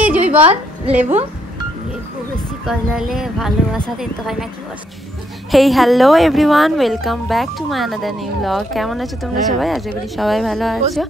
কি জুই বল? লেবু বেশি কজলালে ভালোবাসা দিতে হয় নাকি? Hey hello everyone, welcome back to my another new blog. কেমন আছো তোমরা সবাই? আশা করি সবাই ভালো আছো।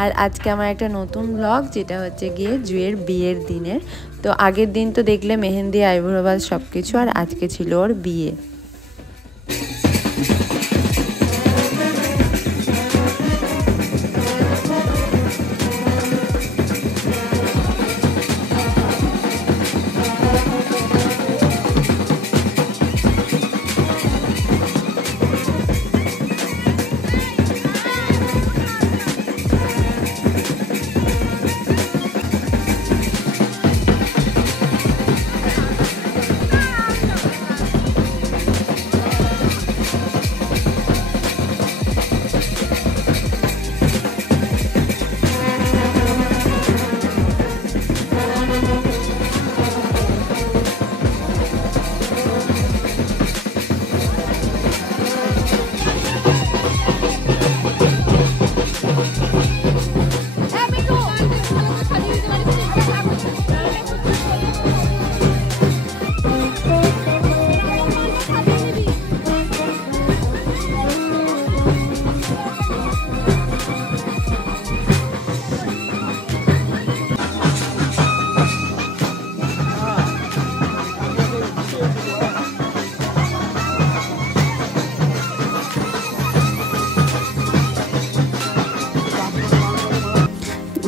আর আজকে আমার একটা নতুন ব্লগ, যেটা হচ্ছে গিয়ে জুয়ের বিয়ের দিনের। তো আগের দিন তো দেখলে মেহেন্দি, আইব্রো ভাজ সব কিছু, আর আজকে ছিল ওর বিয়ে।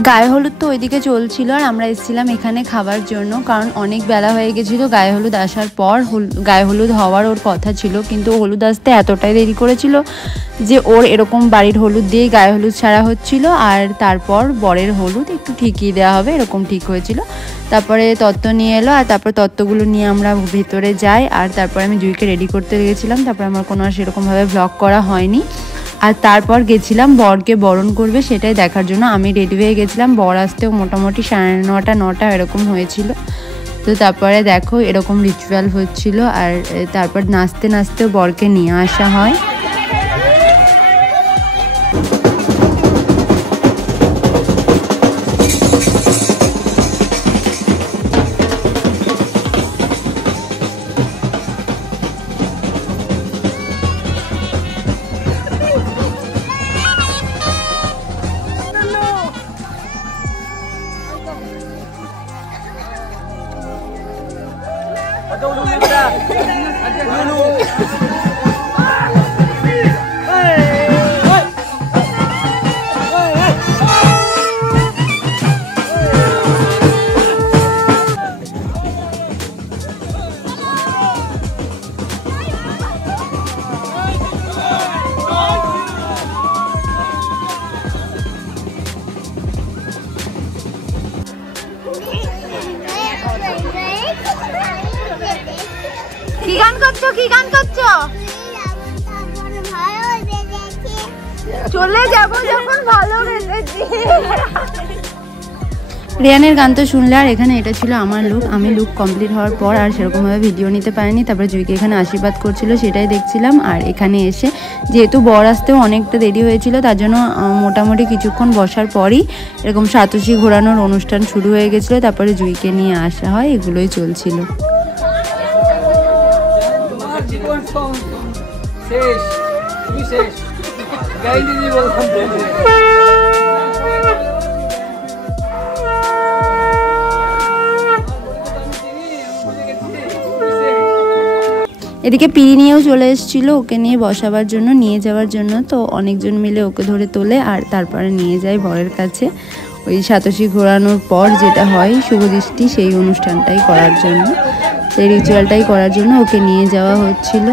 গায়ে হলুদ তো ওইদিকে চলছিল, আর আমরা এসেছিলাম এখানে খাবার জন্য, কারণ অনেক বেলা হয়ে গেছিলো। গায়ে হলুদ আসার পর গায়ে হলুদ হওয়ার ওর কথা ছিল, কিন্তু হলুদ আসতে এতটাই দেরি করেছিল যে ওর এরকম বাড়ির হলুদ দিয়েই গায়ে হলুদ ছাড়া হচ্ছিল, আর তারপর বরের হলুদ একটু ঠিকই দেওয়া হবে এরকম ঠিক হয়েছিল। তারপরে তত্ত্ব নিয়ে এলো, আর তারপর তত্ত্বগুলো নিয়ে আমরা ভেতরে যাই, আর তারপরে আমি জুইকে রেডি করতে গেছিলাম। তারপরে আমার কোনো আর সেরকমভাবে ব্লগ করা হয়নি। আর তারপর গেছিলাম বরকে বরণ করবে সেটাই দেখার জন্য। আমি রেডি হয়ে গেছিলাম, বর আসতেও মোটামুটি 9:30 9টা এরকম হয়েছিল। তো তারপরে দেখো এরকম রিচুয়াল হচ্ছিল, আর তারপর নাচতে নাচতেও বরকে নিয়ে আসা হয়। কি গান করছো? কি গান করছো? চলে যাবো যখন ভালো বেঁচেছি। রিয়ানের গান তো শুনলে, আর এখানে এটা ছিল আমার লুক। আমি লুক কমপ্লিট হওয়ার পর আর সেরকমভাবে ভিডিও নিতে পারিনি। তারপরে জুইকে এখানে আশীর্বাদ করছিল, সেটাই দেখছিলাম। আর এখানে এসে যেহেতু বর আসতেও অনেকটা দেরি হয়েছিল, তার জন্য মোটামুটি কিছুক্ষণ বসার পরই এরকম সাতোশি ঘোরানোর অনুষ্ঠান শুরু হয়ে গেছিলো। তারপরে জুইকে নিয়ে আসা হয়, এগুলোই চলছিল। এদিকে পিড়ি নিয়েও চলে এসেছিলো ওকে নিয়ে বসাবার জন্য, নিয়ে যাওয়ার জন্য। তো অনেকজন মিলে ওকে ধরে তোলে, আর তারপরে নিয়ে যায় বরের কাছে। ওই সাতোশি ঘোরানোর পর যেটা হয় শুভদৃষ্টি, সেই অনুষ্ঠানটাই করার জন্য, সেই রিচুয়ালটাই করার জন্য ওকে নিয়ে যাওয়া হচ্ছিল।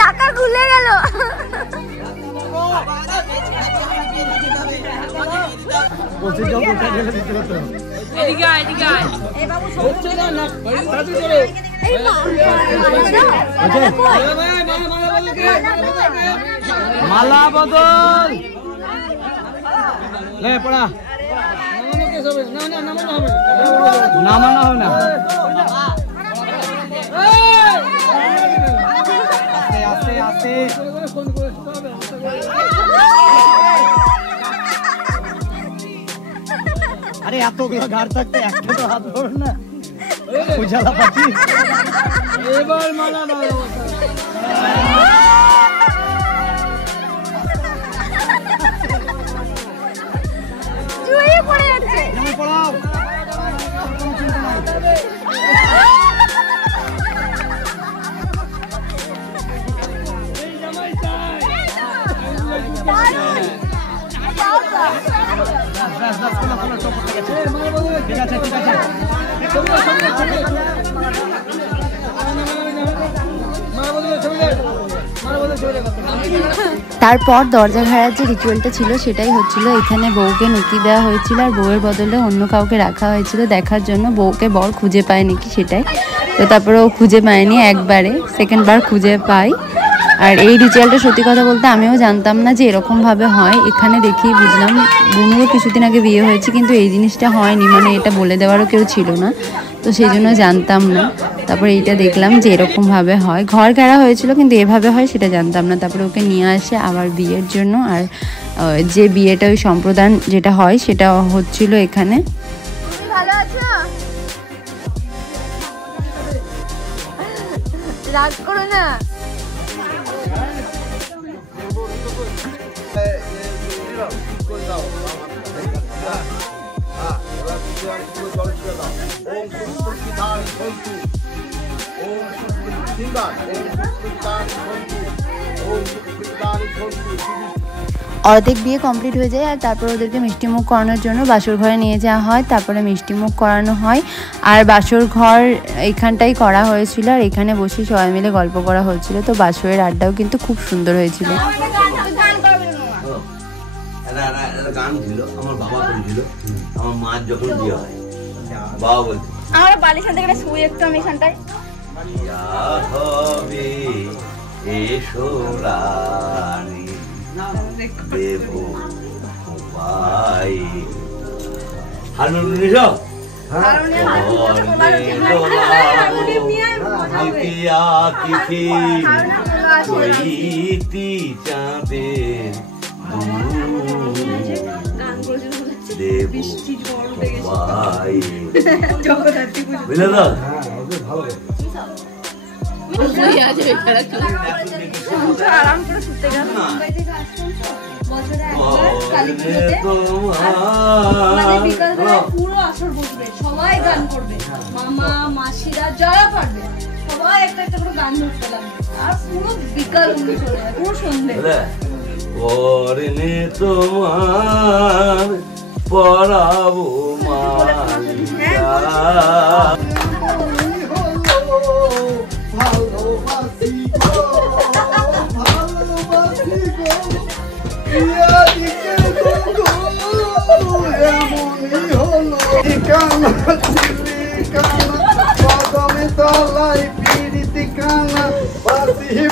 টাকা খুলে গেল। মালা বদল পড়া নামানো হবে না। আস্তে আস্তে আরে এতগুলো গাড় থাকতে একটা তো হাত ধর না উজালা পাচ্ছি। এবার মালা জুয়ে পড়ে যাচ্ছে। পড়াও ঠিক আছে ঠিক আছে। তারপর দরজা ঘাড়ার যে রিচুয়ালটা ছিল সেটাই হচ্ছিল। এখানে বউকে নুকি দেওয়া হয়েছিল আর বউয়ের বদলে অন্য কাউকে রাখা হয়েছিল দেখার জন্য বউকে বর খুঁজে পায় নাকি সেটাই। তো তারপরে ও খুঁজে পায়নি, একবারে সেকেন্ড বার খুঁজে পাই। আর এই রিচুয়ালটা সত্যি কথা বলতে আমিও জানতাম না যে এরকমভাবে হয়, এখানে দেখেই বুঝলাম। বুনুরও কিছুদিন আগে বিয়ে হয়েছে কিন্তু এই জিনিসটা হয়নি, মানে এটা বলে দেওয়ারও কেউ ছিল না, তো সেই জন্য জানতাম না। তারপরে এইটা দেখলাম যে এরকমভাবে হয়, ঘর ঘেরা হয়েছিল কিন্তু এভাবে হয় সেটা জানতাম না। তারপরে ওকে নিয়ে আসে আবার বিয়ের জন্য। আর যে বিয়েটা ওই সম্প্রদান যেটা হয় সেটা হচ্ছিল এখানে। ভালো আছো? রাগ করো না। অর্ধেক বিয়ে কমপ্লিট হয়ে যায় আর তারপর ওদেরকে মিষ্টিমুখ করানোর জন্য বাসর ঘরে নিয়ে যাওয়া হয়। তারপরে মিষ্টিমুখ করানো হয় আর বাসর ঘর এখানটাই করা হয়েছিল আর এখানে বসে সবাই মিলে গল্প করা হয়েছিল। তো বাসরের আড্ডাও কিন্তু খুব সুন্দর হয়েছিল। গান ছিল আমার বাবা করেছিল, আমার মার যখন বিয়ে হয় বাবা বলছে আমার বালিশান থেকে শুয়ে একটু আমি এখানটায় হবে এসো রানী দেব উপায় হারমোনিয়াম চাঁদের দেব উপায় বুঝলে না? আরাম করে শুতে গেল পুরো আসর বসবে, সবাই গান করবে, মামা মাসিরা যারা পারবে সবাই একটা একটা করে গান ধরতে লাগবে আর পুরো বিকাল পুরো সন্ধ্যে। পরনে তোমার পরাবো মা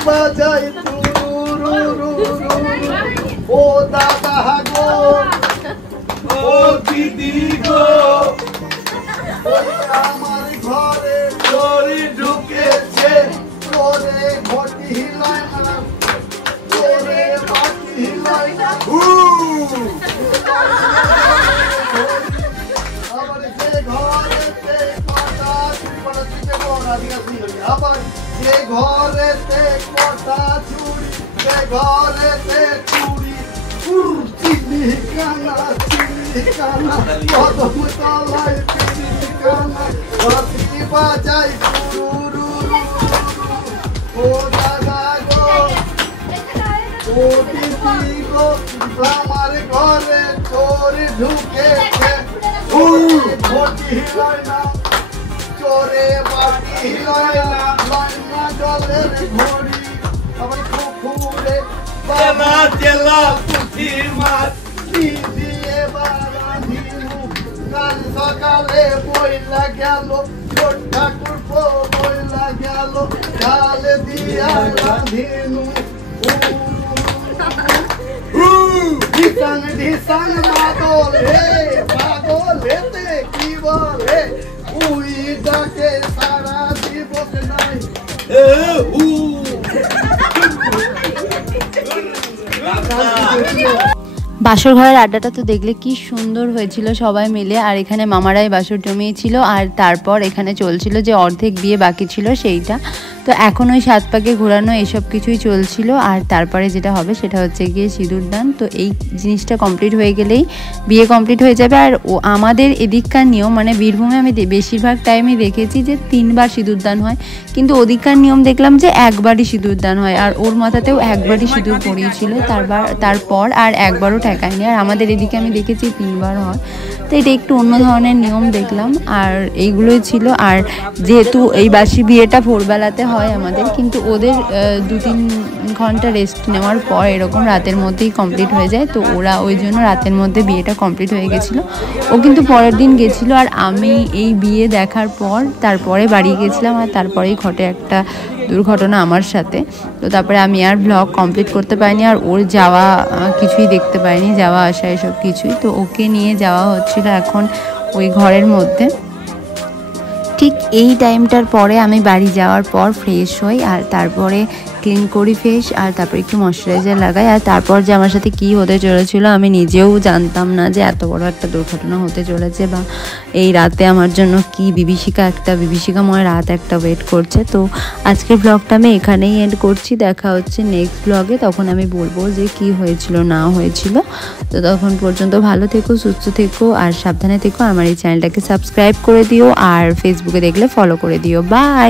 বাজাই ও দাদা গো ও দিদি গো আমার ঘরে চোরি ঢুকেছে তোরে ঘটি হিলায় না তোরে বাটি হিলায় না আবার যে ঘরেতে কথা চুরি থেকে বড় আবার যে ঘরেতে কথা চুরি যে ঘরেতে চুরি চিনি কানা কদম তলায় চিনি কানা বাঁশি বাজাই ও দাদা গো ও দিদি গো আমার ঘরে চোর ঢুকেছে ঘটি হিলায় না সাগরে বাটি লয় না জলের ঘড়ি আবার পুকুরে বাবা জেলা পুঁটি মাছ দিয়ে বাঁধিনু কাল সকালে বইলা গেল ছোট ঠাকুর বইলা গেল জাল দিয়া রাঁধিনু ঢিসাং মাদল হে পাগল হেতে কি বলে উই ডাকে সারা দিবস নাই বাসর ঘরের আড্ডাটা তো দেখলে কি সুন্দর হয়েছিল সবাই মিলে। আর এখানে মামারাই বাসর জমিয়েছিল, আর তারপর এখানে চলছিল যে অর্ধেক বিয়ে বাকি ছিল সেইটা। তো এখন ওই 7 পাকে ঘোরানো এসব কিছুই চলছিল। আর তারপরে যেটা হবে সেটা হচ্ছে গিয়ে সিঁদুরদান। তো এই জিনিসটা কমপ্লিট হয়ে গেলেই বিয়ে কমপ্লিট হয়ে যাবে। আর আমাদের এদিককার নিয়ম মানে বীরভূমে আমি বেশিরভাগ টাইমই দেখেছি যে 3 বার সিঁদুরদান হয়, কিন্তু ওদিককার নিয়ম দেখলাম যে একবারই সিঁদুরদান হয়। আর ওর মাথাতেও একবারই সিঁদুর পরিয়েছিল, তারপর আর একবারও ঠেকায়নি। আর আমাদের এদিকে আমি দেখেছি 3 বার হয়। তো এটা একটু অন্য ধরনের নিয়ম দেখলাম, আর এইগুলোই ছিল। আর যেহেতু এই বাসি বিয়েটা ভোরবেলাতে হয় আমাদের, কিন্তু ওদের 2-3 ঘন্টা রেস্ট নেওয়ার পর এরকম রাতের মধ্যেই কমপ্লিট হয়ে যায়। তো ওরা ওই জন্য রাতের মধ্যে বিয়েটা কমপ্লিট হয়ে গেছিলো। ও কিন্তু পরের দিন গেছিলো, আর আমি এই বিয়ে দেখার পর তারপরে বাড়ি গেছিলাম। আর তারপরেই ঘটে একটা দুর্ঘটনা আমার সাথে। তো তারপরে আমি আর ব্লগ কমপ্লিট করতে পারিনি, আর ওর যাওয়া কিছুই দেখতে পাইনি, যাওয়া আসা এসব কিছুই। তো ওকে নিয়ে যাওয়া হচ্ছিল এখন ওই ঘরের মধ্যে। ঠিক এই টাইমটার পরে আমি বাড়ি যাওয়ার পর ফ্রেশ হই, আর তারপরে ক্লিন করি ফেস, আর তারপর একটু ময়শ্চারাইজার লাগাই। আর তারপর যে আমার সাথে কি হতে চলেছিল আমি নিজেও জানতাম না যে এত বড় একটা দুর্ঘটনা হতে চলেছে, বা এই রাতে আমার জন্য কি বিভীষিকাময় রাত একটা ওয়েট করছে। তো আজকের ব্লগটা আমি এখানেই এন্ড করছি। দেখা হচ্ছে নেক্সট ব্লগে, তখন আমি বলবো যে কি হয়েছিল না হয়েছিল। তো তখন পর্যন্ত ভালো থেকো, সুস্থ থেকো, আর সাবধানে থেকো। আমার এই চ্যানেলটাকে সাবস্ক্রাইব করে দিও, আর ফেসবুকে দেখলে ফলো করে দিও। বাই।